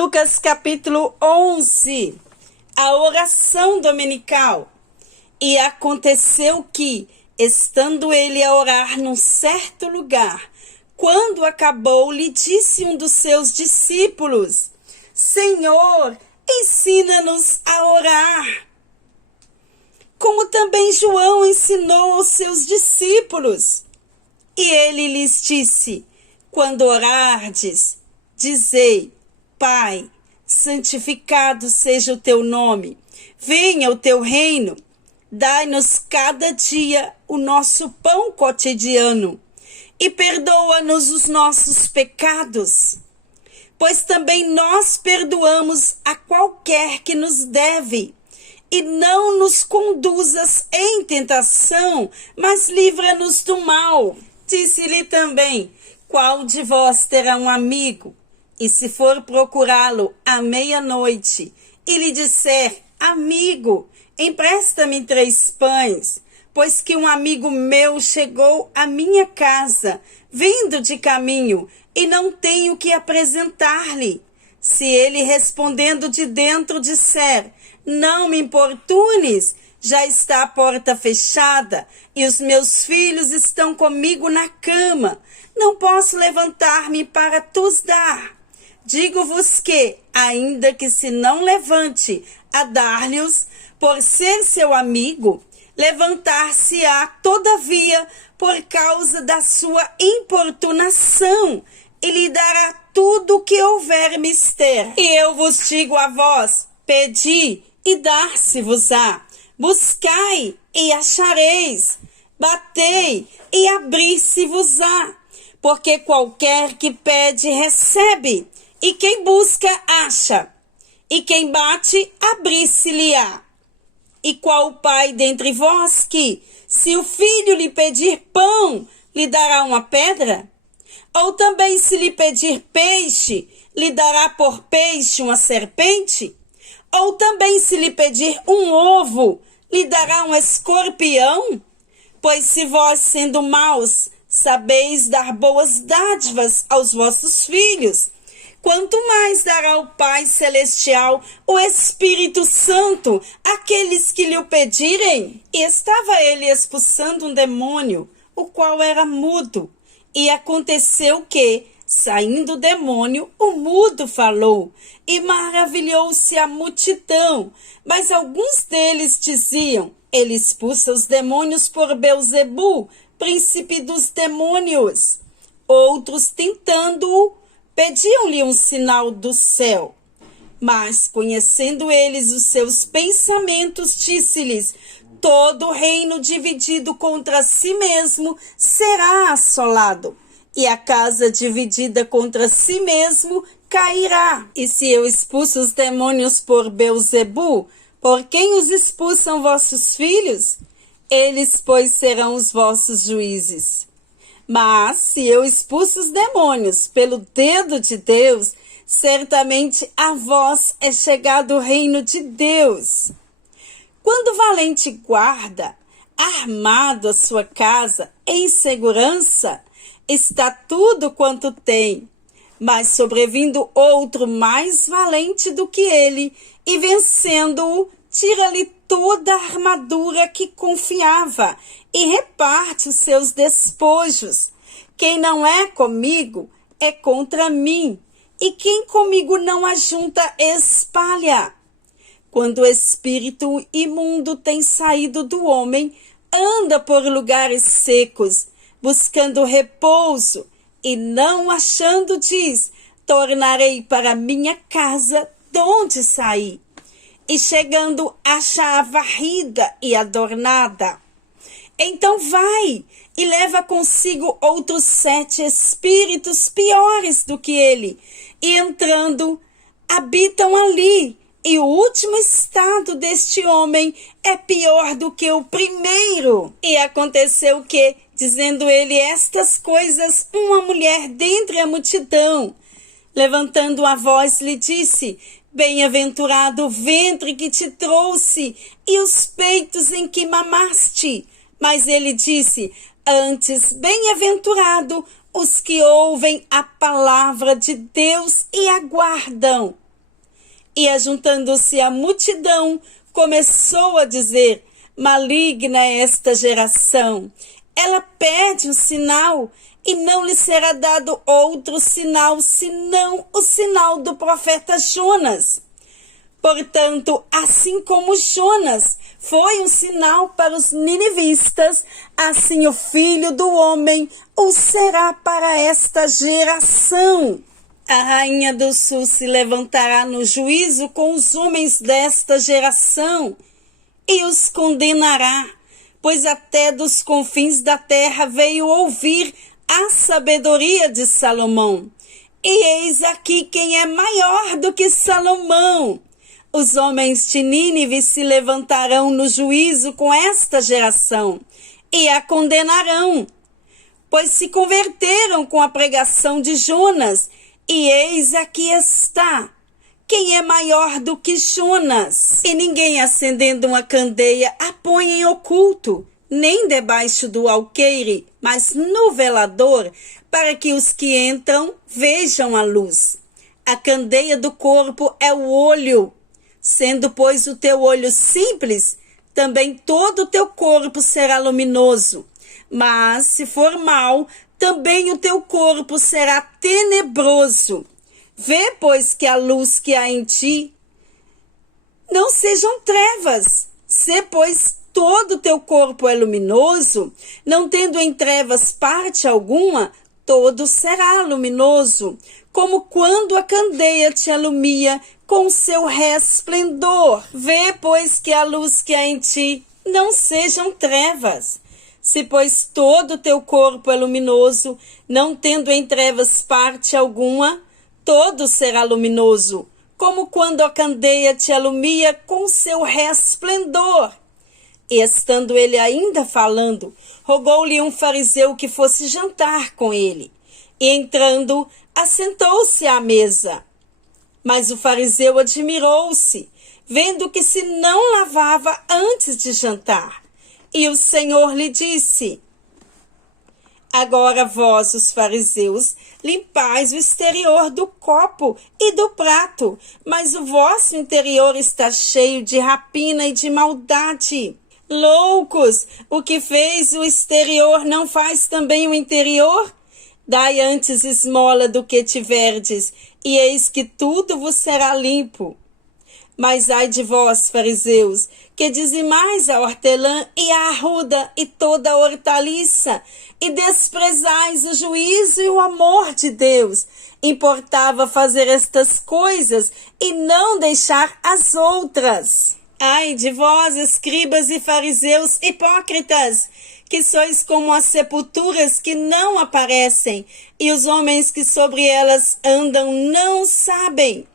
Lucas capítulo 11, a oração dominical. E aconteceu que, estando ele a orar num certo lugar, quando acabou, lhe disse um dos seus discípulos: Senhor, ensina-nos a orar, como também João ensinou aos seus discípulos. E ele lhes disse: quando orardes, dizei: Pai, santificado seja o teu nome, venha o teu reino, dai-nos cada dia o nosso pão cotidiano, e perdoa-nos os nossos pecados, pois também nós perdoamos a qualquer que nos deve, e não nos conduzas em tentação, mas livra-nos do mal. Disse-lhe também: qual de vós terá um amigo, e se for procurá-lo à meia-noite, e lhe disser: amigo, empresta-me 3 pães, pois que um amigo meu chegou à minha casa, vindo de caminho, e não tenho que apresentar-lhe. Se ele respondendo de dentro disser: não me importunes, já está a porta fechada, e os meus filhos estão comigo na cama, não posso levantar-me para tos dar. Digo-vos que, ainda que se não levante a dar-lhes, por ser seu amigo, levantar-se-á todavia por causa da sua importunação, e lhe dará tudo o que houver mister. E eu vos digo a vós: pedi, e dar-se-vos-á. Buscai, e achareis. Batei, e abrir-se-vos-á. Porque qualquer que pede, recebe. E quem busca, acha. E quem bate, abrir-se-lhe-á. E qual o pai dentre vós que, se o filho lhe pedir pão, lhe dará uma pedra? Ou também, se lhe pedir peixe, lhe dará por peixe uma serpente? Ou também, se lhe pedir um ovo, lhe dará um escorpião? Pois se vós, sendo maus, sabeis dar boas dádivas aos vossos filhos, quanto mais dará o Pai Celestial o Espírito Santo àqueles que lhe o pedirem? E estava ele expulsando um demônio, o qual era mudo. E aconteceu que, saindo o demônio, o mudo falou, e maravilhou-se a multidão. Mas alguns deles diziam: ele expulsa os demônios por Belzebu, príncipe dos demônios. Outros, tentando-o, pediam-lhe um sinal do céu. Mas, conhecendo eles os seus pensamentos, disse-lhes: todo reino dividido contra si mesmo será assolado, e a casa dividida contra si mesmo cairá. E se eu expulso os demônios por Belzebu, por quem os expulsam vossos filhos? Eles, pois, serão os vossos juízes. Mas, se eu expulso os demônios pelo dedo de Deus, certamente a vós é chegado o reino de Deus. Quando o valente guarda, armado a sua casa, em segurança, está tudo quanto tem. Mas sobrevindo outro mais valente do que ele, e vencendo-o, tira-lhe toda a armadura que confiava, e reparte os seus despojos. Quem não é comigo, é contra mim, e quem comigo não ajunta, espalha. Quando o espírito imundo tem saído do homem, anda por lugares secos, buscando repouso, e não achando, diz: tornarei para minha casa donde saí. E chegando, acha-a varrida e adornada. Então vai e leva consigo outros 7 espíritos piores do que ele, e entrando, habitam ali. E o último estado deste homem é pior do que o primeiro. E aconteceu que, dizendo ele estas coisas, uma mulher dentre a multidão, levantando a voz, lhe disse: bem-aventurado o ventre que te trouxe e os peitos em que mamaste. Mas ele disse: antes, bem-aventurado os que ouvem a palavra de Deus e aguardam. E ajuntando-se a multidão, começou a dizer: maligna é esta geração. Ela pede um sinal, e não lhe será dado outro sinal, senão o sinal do profeta Jonas. Portanto, assim como Jonas foi um sinal para os ninivistas, assim o Filho do Homem o será para esta geração. A rainha do sul se levantará no juízo com os homens desta geração e os condenará, pois até dos confins da terra veio ouvir a sabedoria de Salomão. E eis aqui quem é maior do que Salomão. Os homens de Nínive se levantarão no juízo com esta geração e a condenarão, pois se converteram com a pregação de Jonas, e eis aqui está. Quem é maior do que Jonas? E ninguém acendendo uma candeia a põe em oculto, nem debaixo do alqueire, mas no velador, para que os que entram vejam a luz. A candeia do corpo é o olho. Sendo, pois, o teu olho simples, também todo o teu corpo será luminoso. Mas, se for mau, também o teu corpo será tenebroso. Vê, pois, que a luz que há em ti não sejam trevas. Se, pois, todo o teu corpo é luminoso, não tendo em trevas parte alguma, todo será luminoso, como quando a candeia te alumia com seu resplendor. Vê, pois, que a luz que há em ti não sejam trevas. Se, pois, todo o teu corpo é luminoso, não tendo em trevas parte alguma, todo será luminoso, como quando a candeia te alumia com seu resplendor. E estando ele ainda falando, rogou-lhe um fariseu que fosse jantar com ele. E entrando, assentou-se à mesa. Mas o fariseu admirou-se, vendo que se não lavava antes de jantar. E o Senhor lhe disse: agora vós, os fariseus, limpais o exterior do copo e do prato, mas o vosso interior está cheio de rapina e de maldade. Loucos, o que fez o exterior não faz também o interior? Dai antes esmola do que tiverdes, e eis que tudo vos será limpo. Mas ai de vós, fariseus, que dizimais a hortelã e a arruda e toda a hortaliça, e desprezais o juízo e o amor de Deus. Importava fazer estas coisas e não deixar as outras. Ai de vós, escribas e fariseus hipócritas, que sois como as sepulturas que não aparecem, e os homens que sobre elas andam não sabem.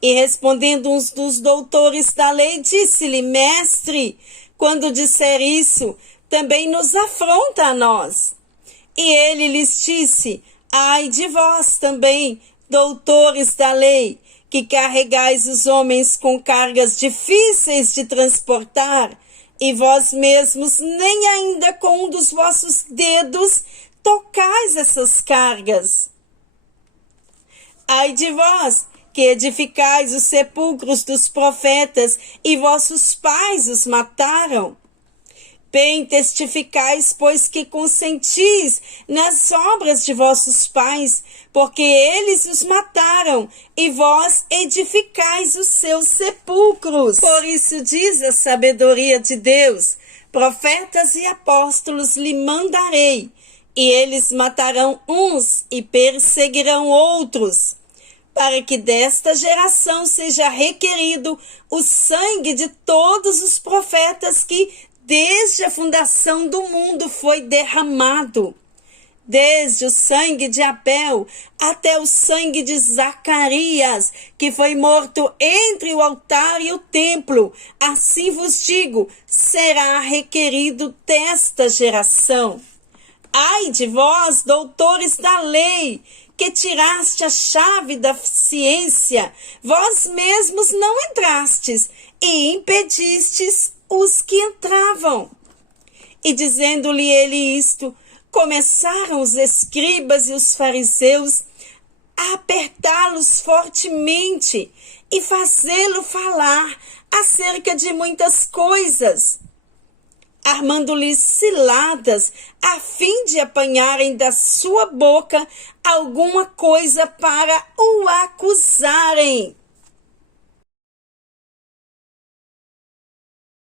E respondendo um dos doutores da lei, disse-lhe: mestre, quando disser isso, também nos afronta a nós. E ele lhes disse: ai de vós também, doutores da lei, que carregais os homens com cargas difíceis de transportar, e vós mesmos nem ainda com um dos vossos dedos tocais essas cargas. Ai de vós, que edificais os sepulcros dos profetas, e vossos pais os mataram. Bem testificais, pois, que consentis nas obras de vossos pais, porque eles os mataram, e vós edificais os seus sepulcros. Por isso diz a sabedoria de Deus: profetas e apóstolos lhe mandarei, e eles matarão uns e perseguirão outros, para que desta geração seja requerido o sangue de todos os profetas que desde a fundação do mundo foi derramado, desde o sangue de Abel até o sangue de Zacarias, que foi morto entre o altar e o templo. Assim vos digo, será requerido desta geração. Ai de vós, doutores da lei, que tiraste a chave da ciência, vós mesmos não entrastes e impedistes os que entravam. E dizendo-lhe ele isto, começaram os escribas e os fariseus a apertá-los fortemente e fazê-lo falar acerca de muitas coisas, armando-lhes ciladas a fim de apanharem da sua boca alguma coisa para o acusarem.